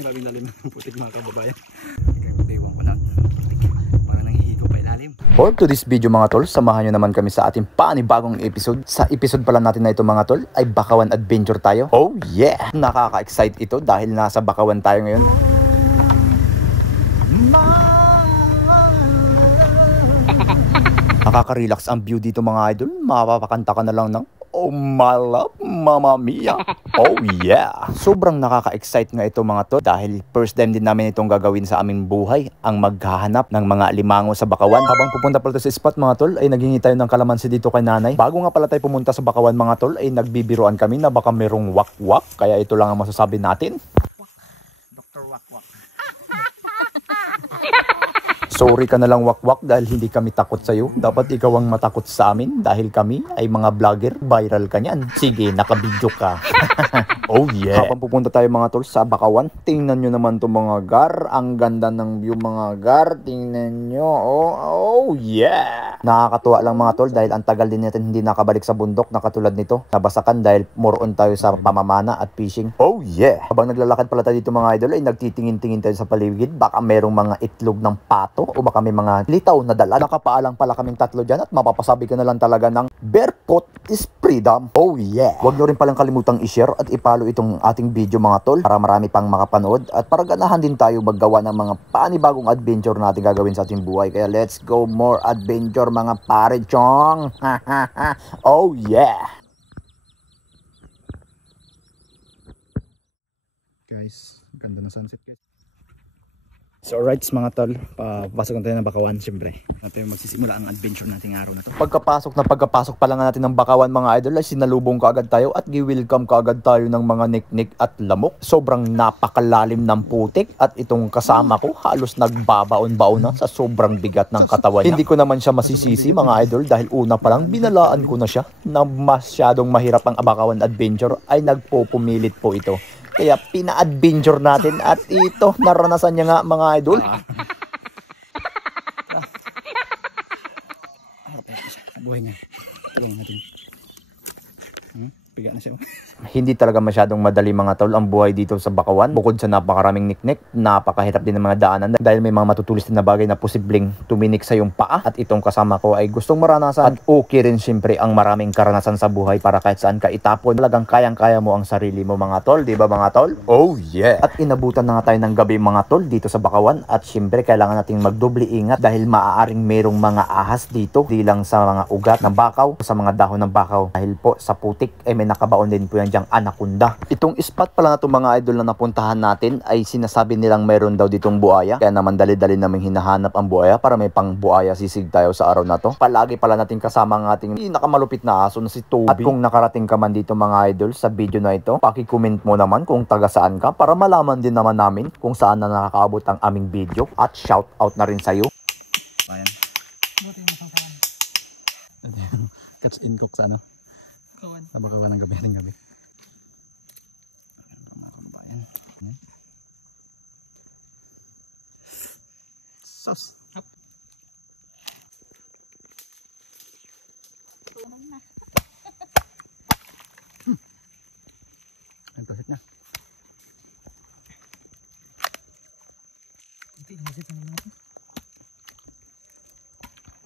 Grabing lalim ng putik mga kababayan. Iwan ko na. Parang nangihigo pa ilalim. For to this video mga tol, samahan nyo naman kami sa ating panibagong episode. Sa episode pala natin na ito mga tol, ay Bakawan Adventure tayo. Oh yeah! Nakaka-excite ito dahil nasa Bakawan tayo ngayon. Nakaka-relax ang view dito mga idol. Mapapakanta ka na lang ng Oh my love, Mamma Mia. Oh yeah. Sobrang nakaka-excite nga ito mga tol dahil first time din namin itong gagawin sa aming buhay, ang maghahanap ng mga alimango sa Bakawan. Habang pupunta pala tayo sa spot mga tol ay naghingi tayo ng kalamansi dito kay nanay. Bago nga pala tayo pumunta sa Bakawan mga tol ay nagbibiroan kami na baka merong wakwak. Kaya ito lang ang masasabi natin. Dr. Wakwak. Sorry ka na lang wakwak dahil hindi kami takot sa'yo. Dapat ikaw ang matakot sa amin dahil kami ay mga vlogger. Viral ka niyan. Sige, nakabidyo ka. Oh yeah. Habang pupunta tayo mga tol sa Bakawan, tingnan nyo naman to mga gar. Ang ganda ng view mga gar. Tingnan nyo. Oh yeah. Nakakatuwa lang mga tol dahil ang tagal din natin hindi nakabalik sa bundok na katulad nito. Nabasakan dahil more on tayo sa pamamana at fishing. Oh yeah. Habang naglalakad pala tayo dito mga idol ay nagtitingin-tingin tayo sa paligid. Baka merong mga itlog ng pato o baka may mga litaw na dala. Nakapaalang pala kaming tatlo dyan at mapapasabi ko na lang talaga ng barefoot is freedom. Oh yeah. Huwag nyo rin palang kalimutang i-share at ipalo itong ating video mga tol para marami pang makapanood at para ganahan din tayo maggawa ng mga panibagong adventure natin gagawin sa ating buhay. Kaya let's go more adventure mga pare chong. Oh yeah. Guys, ganda ng sunset guys. So alright mga tol, Papasok tayo ng Bakawan siyempre. Natin magsisimula ang adventure nating araw na to. Pagkapasok pa lang natin ng Bakawan mga idol ay sinalubong kaagad tayo at gi-welcome kaagad tayo ng mga niknik at lamok. Sobrang napakalalim ng putik at itong kasama ko halos nagbabaon-baon na sa sobrang bigat ng katawan niya. Hindi ko naman siya masisisi mga idol dahil una pa lang binalaan ko na siya na masyadong mahirap ang Bakawan adventure ay nagpupumilit po ito. Kaya pina-adventure natin at ito, naranasan niya nga mga idol. Buhay niya. Tulungan natin. Piga na siya. Hindi talaga masyadong madali mga tol ang buhay dito sa Bakawan. Bukod sa napakaraming niknik, napakahirap din ng mga daanan dahil may mga matutulis na bagay na posibleng tuminik sa yung paa. At itong kasama ko ay gustong maranasan. At okay rin siyempre ang maraming karanasan sa buhay para kahit saan ka itapon. Talagang kayang-kaya mo ang sarili mo mga tol, di ba mga tol? Oh yeah! At inabutan na nga tayo ng gabi mga tol dito sa Bakawan. At siyempre kailangan nating magdoble ingat dahil maaaring merong mga ahas dito. Di lang sa mga ugat ng bakaw, sa mga dahon ng bakaw. Dahil po sa putik ay may nakabaon din po yan dyang anaconda. Itong spot pala na itong mga idol na napuntahan natin ay sinasabi nilang mayroon daw ditong buaya. Kaya naman dali-dali namin hinahanap ang buaya para may pang buaya sisig tayo sa araw na to. Palagi pala natin kasama ang ating pinakamalupit na aso na si Toby. At kung nakarating ka man dito mga idol sa video na ito, paki-comment mo naman kung taga saan ka para malaman din naman namin kung saan na nakakaabot ang aming video at shout out na rin sa'yo. Ayan. Catch in cook sa ano? Bakawan ng gabi ng gabi. Sos. Up. Nagpasit na.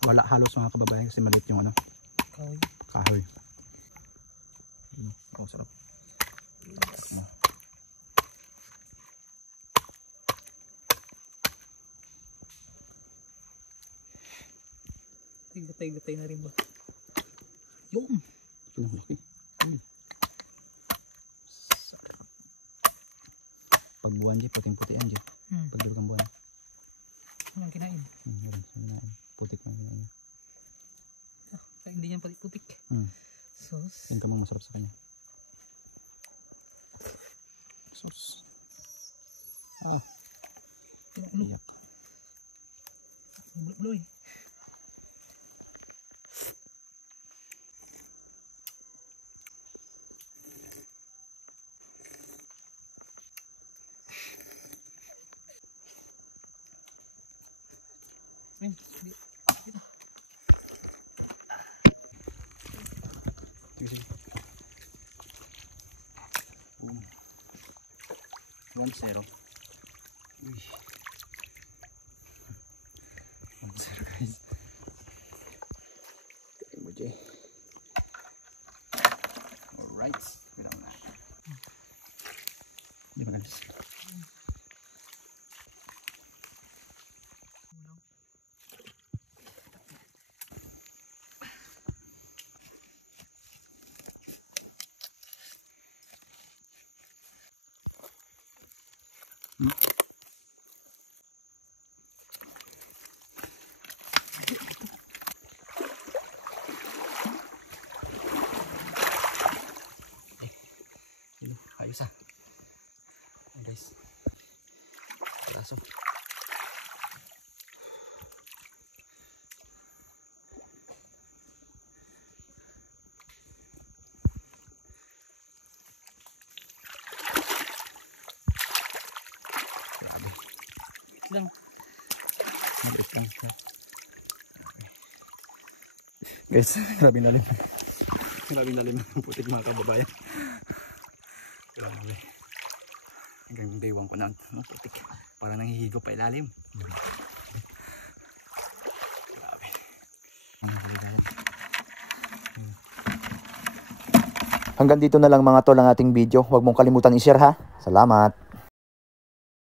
Wala halos mga kababayan kasi maliit yung ano. Kahoy. Oh, sarap. Gatay-gatay na rin ba? Yung! Ito na laki. Sarap. Pag buwan di, puting-puti yan di. Pagdulog ang buwan. Ano ang kinain? Putik na yun. Hindi yan pati putik. Sos. Yung kamang masarap sa kanya. Sos. Iyak. Buloy. Sige. 1-0. Uy. Monster guys. Emoji. Alright. Bilang na. Di ba guys? Ayos ah. Ayan guys. Kaso. Lang. Maliit lang siya. Guys, grabing lalim. Grabing lalim ng putik mga kababayan. Grabe. Hanggang baywang ko na ang putik. Parang nangihigo pa ilalim. Grabe. Hanggang dito na lang mga tol ang ating video. Huwag mong kalimutan i-share ha. Salamat!